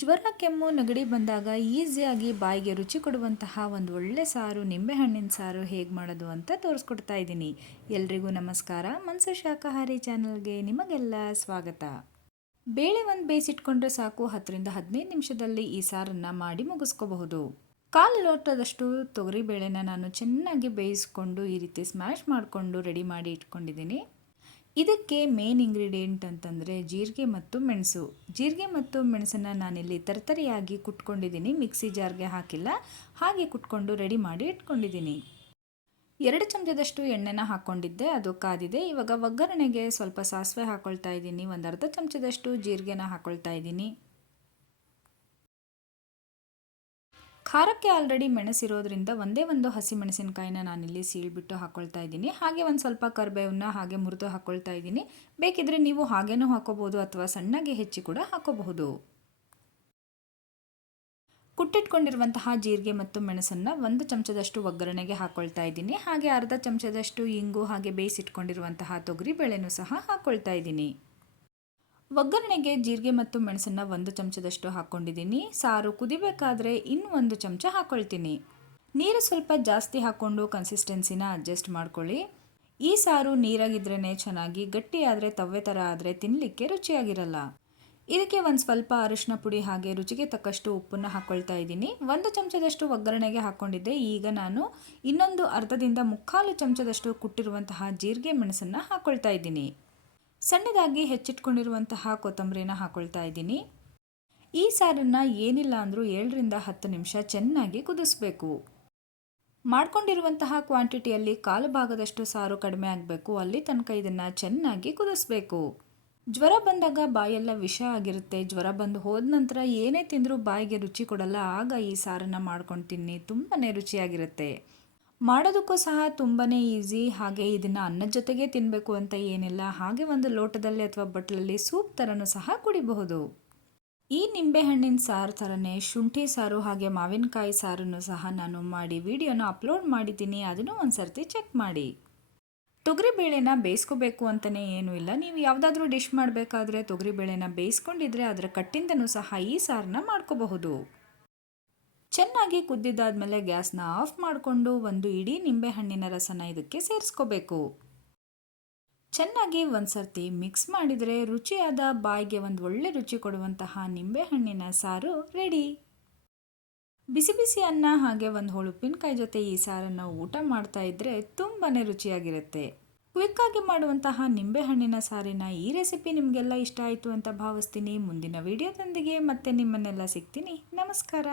ಜ್ವರ, ಕೆಮ್ಮು, ನೆಗಡಿ ಬಂದಾಗ ಈಸಿಯಾಗಿ ಬಾಯಿಗೆ ರುಚಿ ಕೊಡುವಂತಹ ಒಂದು ಒಳ್ಳೆ ಸಾರು ನಿಂಬೆಹಣ್ಣಿನ ಸಾರು ಹೇಗೆ ಮಾಡೋದು ಅಂತ ತೋರಿಸ್ಕೊಡ್ತಾ ಇದ್ದೀನಿ. ಎಲ್ರಿಗೂ ನಮಸ್ಕಾರ. ಮನಸ್ಸು ಶಾಖಾಹಾರಿ ಚಾನಲ್ಗೆ ನಿಮಗೆಲ್ಲ ಸ್ವಾಗತ. ಬೇಳೆ ಒಂದು ಬೇಯಿಸಿಟ್ಕೊಂಡ್ರೆ ಸಾಕು ಹತ್ತರಿಂದ ಹದಿನೈದು ನಿಮಿಷದಲ್ಲಿ ಈ ಸಾರನ್ನು ಮಾಡಿ ಮುಗಿಸ್ಕೋಬಹುದು. ಕಾಲು ಲೋಟದಷ್ಟು ತೊಗರಿ ಬೇಳೆನ ನಾನು ಚೆನ್ನಾಗಿ ಬೇಯಿಸ್ಕೊಂಡು ಈ ರೀತಿ ಸ್ಮ್ಯಾಶ್ ಮಾಡಿಕೊಂಡು ರೆಡಿ ಮಾಡಿ ಇಟ್ಕೊಂಡಿದ್ದೀನಿ. ಇದಕ್ಕೆ ಮೇನ್ ಇಂಗ್ರೀಡಿಯೆಂಟ್ ಅಂತಂದರೆ ಜೀರಿಗೆ ಮತ್ತು ಮೆಣಸು. ಜೀರಿಗೆ ಮತ್ತು ಮೆಣಸನ್ನು ನಾನಿಲ್ಲಿ ತರತರಿಯಾಗಿ ಕುಟ್ಕೊಂಡಿದ್ದೀನಿ. ಮಿಕ್ಸಿ ಜಾರ್ಗೆ ಹಾಕಿಲ್ಲ. ಹಾಗೆ ಕುಟ್ಕೊಂಡು ರೆಡಿ ಮಾಡಿ ಇಟ್ಕೊಂಡಿದ್ದೀನಿ. ಎರಡು ಚಮಚದಷ್ಟು ಎಣ್ಣೆನ ಹಾಕ್ಕೊಂಡಿದ್ದೆ ಅದು ಕಾದಿದೆ. ಇವಾಗ ಒಗ್ಗರಣೆಗೆ ಸ್ವಲ್ಪ ಸಾಸಿವೆ ಹಾಕ್ಕೊಳ್ತಾ ಇದ್ದೀನಿ. ಒಂದು ಅರ್ಧ ಚಮಚದಷ್ಟು ಜೀರಿಗೆನ ಹಾಕ್ಕೊಳ್ತಾ ಇದ್ದೀನಿ. ಖಾರಕ್ಕೆ ಆಲ್ರೆಡಿ ಮೆಣಸಿರೋದ್ರಿಂದ ಒಂದೇ ಒಂದು ಹಸಿ ಮೆಣಸಿನಕಾಯಿನ ನಾನಿಲ್ಲಿ ಸೀಳ್ಬಿಟ್ಟು ಹಾಕ್ಕೊಳ್ತಾ ಇದ್ದೀನಿ. ಹಾಗೆ ಒಂದು ಸ್ವಲ್ಪ ಕರಿಬೇವನ್ನ ಹಾಗೆ ಮುರಿದು ಹಾಕ್ಕೊಳ್ತಾ ಇದ್ದೀನಿ. ಬೇಕಿದ್ರೆ ನೀವು ಹಾಗೇನೂ ಹಾಕೋಬಹುದು ಅಥವಾ ಸಣ್ಣಗೆ ಹೆಚ್ಚಿ ಕೂಡ ಹಾಕೋಬಹುದು. ಕುಟ್ಟಿಟ್ಕೊಂಡಿರುವಂತಹ ಜೀರಿಗೆ ಮತ್ತು ಮೆಣಸನ್ನು ಒಂದು ಚಮಚದಷ್ಟು ಒಗ್ಗರಣೆಗೆ ಹಾಕ್ಕೊಳ್ತಾ ಇದ್ದೀನಿ. ಹಾಗೆ ಅರ್ಧ ಚಮಚದಷ್ಟು ಇಂಗು ಹಾಗೆ ಬೇಯಿಸಿಟ್ಕೊಂಡಿರುವಂತಹ ತೊಗರಿ ಬೇಳೆನೂ ಸಹ ಹಾಕ್ಕೊಳ್ತಾ ಇದ್ದೀನಿ. ಒಗ್ಗರಣೆಗೆ ಜೀರಿಗೆ ಮತ್ತು ಮೆಣಸನ್ನು ಒಂದು ಚಮಚದಷ್ಟು ಹಾಕ್ಕೊಂಡಿದ್ದೀನಿ ಸಾರು ಕುದಿಬೇಕಾದ್ರೆ ಇನ್ನು ಒಂದು ಚಮಚ ಹಾಕ್ಕೊಳ್ತೀನಿ ನೀರು ಸ್ವಲ್ಪ ಜಾಸ್ತಿ ಹಾಕ್ಕೊಂಡು ಕನ್ಸಿಸ್ಟೆನ್ಸಿನ ಅಡ್ಜಸ್ಟ್ ಮಾಡ್ಕೊಳ್ಳಿ. ಈ ಸಾರು ನೀರಾಗಿದ್ರೇ ಚೆನ್ನಾಗಿ, ಗಟ್ಟಿಯಾದರೆ, ತವ್ವೆ ಥರ ಆದರೆ ತಿನ್ನಲಿಕ್ಕೆ ರುಚಿಯಾಗಿರಲ್ಲ. ಇದಕ್ಕೆ ಒಂದು ಸ್ವಲ್ಪ ಅರಿಶಿನ ಪುಡಿ ಹಾಗೆ ರುಚಿಗೆ ತಕ್ಕಷ್ಟು ಉಪ್ಪನ್ನು ಹಾಕ್ಕೊಳ್ತಾ ಇದ್ದೀನಿ. ಒಂದು ಚಮಚದಷ್ಟು ಒಗ್ಗರಣೆಗೆ ಹಾಕ್ಕೊಂಡಿದ್ದೆ ಈಗ ನಾನು ಇನ್ನೊಂದು ಅರ್ಧದಿಂದ ಮುಕ್ಕಾಲು ಚಮಚದಷ್ಟು ಕುಟ್ಟಿರುವಂತಹ ಜೀರಿಗೆ, ಮೆಣಸನ್ನು ಹಾಕ್ಕೊಳ್ತಾ ಇದ್ದೀನಿ. ಸಣ್ಣದಾಗಿ ಹೆಚ್ಚಿಟ್ಕೊಂಡಿರುವಂತಹ ಕೊತ್ತಂಬರಿನ ಹಾಕೊಳ್ತಾ ಇದ್ದೀನಿ. ಈ ಸಾರನ್ನು ಏನಿಲ್ಲ ಅಂದರೂ ಏಳರಿಂದ ಹತ್ತು ನಿಮಿಷ ಚೆನ್ನಾಗಿ ಕುದಿಸ್ಬೇಕು. ಮಾಡ್ಕೊಂಡಿರುವಂತಹ ಕ್ವಾಂಟಿಟಿಯಲ್ಲಿ ಕಾಲು ಭಾಗದಷ್ಟು ಸಾರು ಕಡಿಮೆ ಆಗಬೇಕು. ಅಲ್ಲಿ ತನಕ ಇದನ್ನು ಚೆನ್ನಾಗಿ ಕುದಿಸ್ಬೇಕು. ಜ್ವರ ಬಂದಾಗ ಬಾಯೆಲ್ಲ ವಿಷ ಆಗಿರುತ್ತೆ. ಜ್ವರ ಬಂದು ಹೋದ ನಂತರ ಏನೇ ತಿಂದರೂ ಬಾಯಿಗೆ ರುಚಿ ಕೊಡಲ್ಲ. ಆಗ ಈ ಸಾರನ್ನು ಮಾಡ್ಕೊಂಡು ತಿನ್ನಿ. ತುಂಬಾ ರುಚಿಯಾಗಿರುತ್ತೆ. ಮಾಡೋದಕ್ಕೂ ಸಹ ತುಂಬಾ ಈಸಿ. ಹಾಗೆ ಇದನ್ನು ಅನ್ನದ ಜೊತೆಗೆ ತಿನ್ನಬೇಕು ಅಂತ ಏನಿಲ್ಲ. ಹಾಗೆ ಒಂದು ಲೋಟದಲ್ಲಿ ಅಥವಾ ಬಟ್ಲಲ್ಲಿ ಸೂಪ್ ಥರನೂ ಸಹ ಕುಡಿಬಹುದು. ಈ ನಿಂಬೆಹಣ್ಣಿನ ಸಾರು ಥರನೇ ಶುಂಠಿ ಸಾರು ಹಾಗೆ ಮಾವಿನಕಾಯಿ ಸಾರನ್ನು ಸಹ ನಾನು ಮಾಡಿ ವಿಡಿಯೋನ ಅಪ್ಲೋಡ್ ಮಾಡಿದ್ದೀನಿ. ಅದನ್ನು ಒಂದು ಸರ್ತಿ ಚೆಕ್ ಮಾಡಿ. ತೊಗರಿಬೇಳೆನ ಬೇಯಿಸ್ಕೋಬೇಕು ಅಂತಲೇ ಏನೂ ಇಲ್ಲ. ನೀವು ಯಾವುದಾದ್ರೂ ಡಿಶ್ ಮಾಡಬೇಕಾದ್ರೆ ತೊಗರಿಬೇಳೆನ ಬೇಯಿಸ್ಕೊಂಡಿದ್ರೆ ಅದರ ಕಟ್ಟಿಂದನೂ ಸಹ ಈ ಸಾರನ್ನ ಮಾಡ್ಕೋಬಹುದು. ಚೆನ್ನಾಗಿ ಕುದ್ದಿದ್ದಾದಮೇಲೆ ಗ್ಯಾಸ್ನ ಆಫ್ ಮಾಡಿಕೊಂಡು ಒಂದು ಇಡೀ ನಿಂಬೆಹಣ್ಣಿನ ರಸನ ಇದಕ್ಕೆ ಸೇರಿಸ್ಕೋಬೇಕು. ಚೆನ್ನಾಗಿ ಒಂದು ಸರ್ತಿ ಮಿಕ್ಸ್ ಮಾಡಿದರೆ ರುಚಿಯಾದ ಬಾಯಿಗೆ ಒಂದು ಒಳ್ಳೆ ರುಚಿ ಕೊಡುವಂತಹ ನಿಂಬೆಹಣ್ಣಿನ ಸಾರು ರೆಡಿ. ಬಿಸಿ ಬಿಸಿ ಅನ್ನ ಹಾಗೆ ಒಂದು ಹೋಳು ಉಪ್ಪಿನಕಾಯಿ ಜೊತೆ ಈ ಸಾರನ್ನು ಊಟ ಮಾಡ್ತಾ ಇದ್ದರೆ ತುಂಬಾ ರುಚಿಯಾಗಿರುತ್ತೆ. ಕ್ವಿಕ್ಕಾಗಿ ಮಾಡುವಂತಹ ನಿಂಬೆಹಣ್ಣಿನ ಸಾರಿನ ಈ ರೆಸಿಪಿ ನಿಮಗೆಲ್ಲ ಇಷ್ಟ ಆಯಿತು ಅಂತ ಭಾವಿಸ್ತೀನಿ. ಮುಂದಿನ ವಿಡಿಯೋದೊಂದಿಗೆ ಮತ್ತೆ ನಿಮ್ಮನ್ನೆಲ್ಲ ಸಿಗ್ತೀನಿ. ನಮಸ್ಕಾರ.